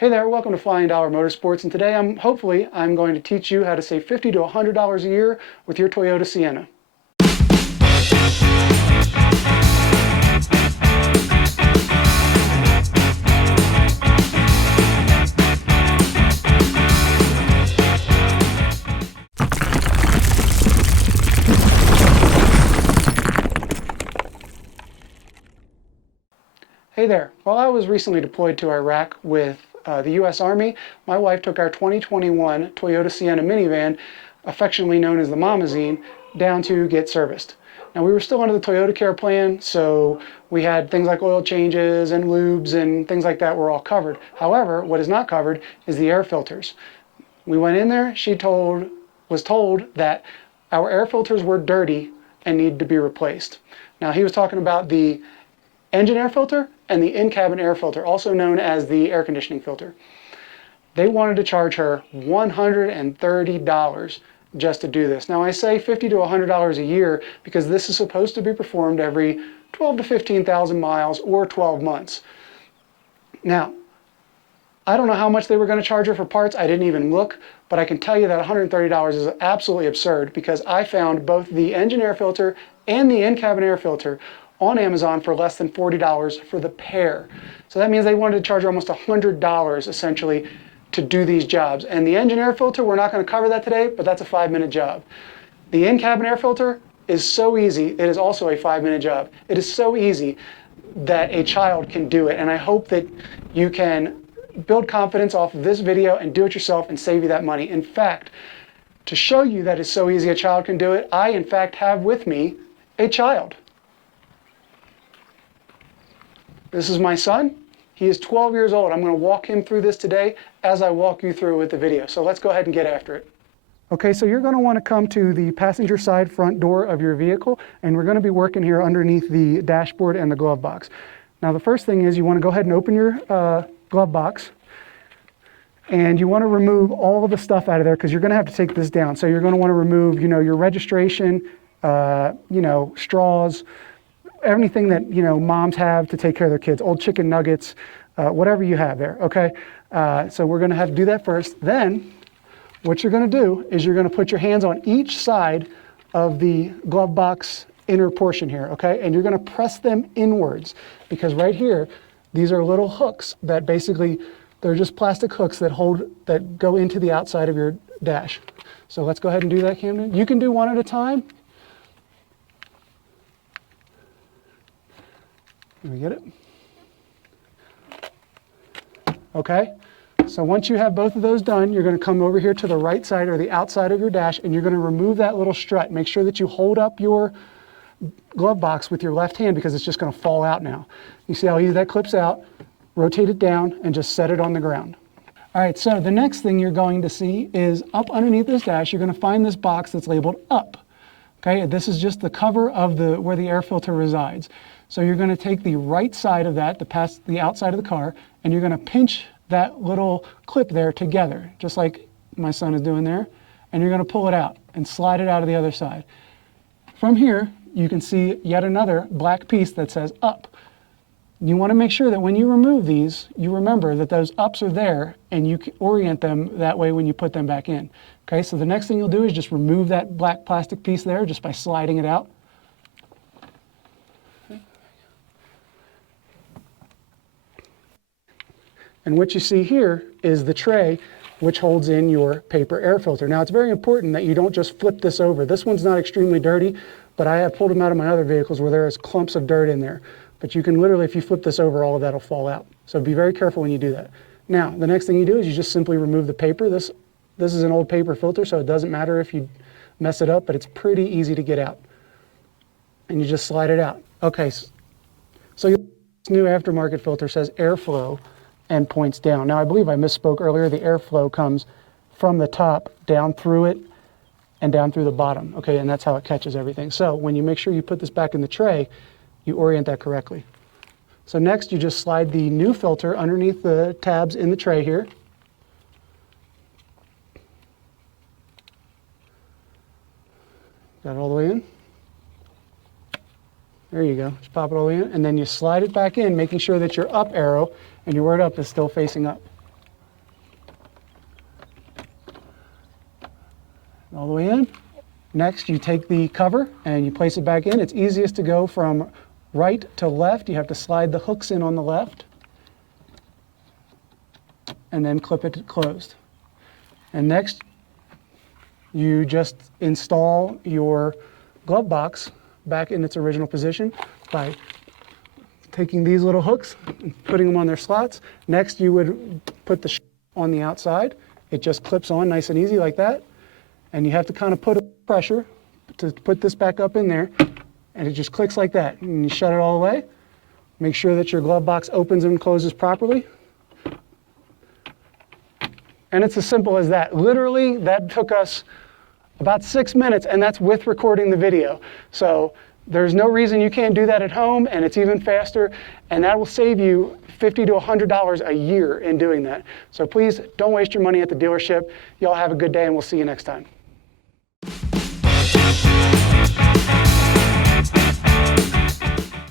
Hey there, welcome to Flying Dollar Motorsports, and today I'm going to teach you how to save $50 to $100 a year with your Toyota Sienna. Hey there, while I was recently deployed to Iraq with the U.S. Army, my wife took our 2021 Toyota Sienna minivan, affectionately known as the Mamazine, down to get serviced. Now we were still under the Toyota Care plan, so we had things like oil changes and lubes and things like that were all covered. However, what is not covered is the air filters. We went in there, she was told that our air filters were dirty and needed to be replaced. Now he was talking about the engine air filter and the in-cabin air filter, also known as the air conditioning filter. They wanted to charge her $130 just to do this. Now I say $50 to $100 a year because this is supposed to be performed every 12 to 15,000 miles or 12 months. Now, I don't know how much they were going to charge her for parts. I didn't even look, but I can tell you that $130 is absolutely absurd because I found both the engine air filter and the in-cabin air filter on Amazon for less than $40 for the pair. So that means they wanted to charge almost $100 essentially to do these jobs. And the engine air filter, we're not going to cover that today, but that's a 5-minute job. The in-cabin air filter is so easy, it is also a 5-minute job. It is so easy that a child can do it. And I hope that you can build confidence off of this video and do it yourself and save you that money. In fact, to show you that it's so easy a child can do it, I in fact have with me a child. This is my son. He is 12 years old. I'm going to walk him through this today as I walk you through with the video. So let's go ahead and get after it. Okay, so you're going to want to come to the passenger side front door of your vehicle, and we're going to be working here underneath the dashboard and the glove box. Now the first thing is you want to go ahead and open your glove box, and you want to remove all of the stuff out of there because you're going to have to take this down. So you're going to want to remove, your registration, straws, anything that moms have to take care of their kids, old chicken nuggets, whatever you have there. Okay, so we're going to have to do that first. Then what you're going to do is you're going to put your hands on each side of the glove box inner portion here. Okay, and you're going to press them inwards because right here these are little hooks that basically they're just plastic hooks that go into the outside of your dash. So let's go ahead and do that, Camden. You can do one at a time. Let me get it. Okay, so once you have both of those done, you're going to come over here to the right side or the outside of your dash, and you're going to remove that little strut. Make sure that you hold up your glove box with your left hand because it's just going to fall out now. You see how easy that clips out? Rotate it down and just set it on the ground. All right, so the next thing you're going to see is up underneath this dash, you're going to find this box that's labeled up. Okay, this is just the cover of where the air filter resides. So you're going to take the right side of that, the outside of the car, and you're going to pinch that little clip there together, just like my son is doing there, and you're going to pull it out and slide it out of the other side. From here, you can see yet another black piece that says up. You want to make sure that when you remove these, you remember that those ups are there and you can orient them that way when you put them back in. Okay, so the next thing you'll do is just remove that black plastic piece there just by sliding it out. And what you see here is the tray which holds in your paper air filter. Now it's very important that you don't just flip this over. This one's not extremely dirty, but I have pulled them out of my other vehicles where there is clumps of dirt in there. But you can literally, if you flip this over, all of that will fall out. So be very careful when you do that. Now, the next thing you do is you just simply remove the paper. This is an old paper filter, so it doesn't matter if you mess it up, but it's pretty easy to get out. And you just slide it out. Okay, so this new aftermarket filter says airflow and points down. Now, I believe I misspoke earlier. The airflow comes from the top down through it and down through the bottom. Okay, and that's how it catches everything. So when you make sure you put this back in the tray, you orient that correctly. So next, you just slide the new filter underneath the tabs in the tray here. Got it all the way in? There you go. Just pop it all the way in, and then you slide it back in, making sure that your up arrow and your word up is still facing up. all the way in. Next, you take the cover and you place it back in. It's easiest to go from right to left. You have to slide the hooks in on the left and then clip it closed. And next, you just install your glove box back in its original position by taking these little hooks and putting them on their slots. Next, you would put the on the outside. It just clips on nice and easy like that. And you have to kind of put pressure to put this back up in there, and it just clicks like that. And you shut it all away. Make sure that your glove box opens and closes properly. And it's as simple as that. Literally, that took us about 6 minutes, and that's with recording the video. So there's no reason you can't do that at home, and it's even faster, and that will save you $50 to $100 a year in doing that. So please don't waste your money at the dealership. Y'all have a good day, and we'll see you next time.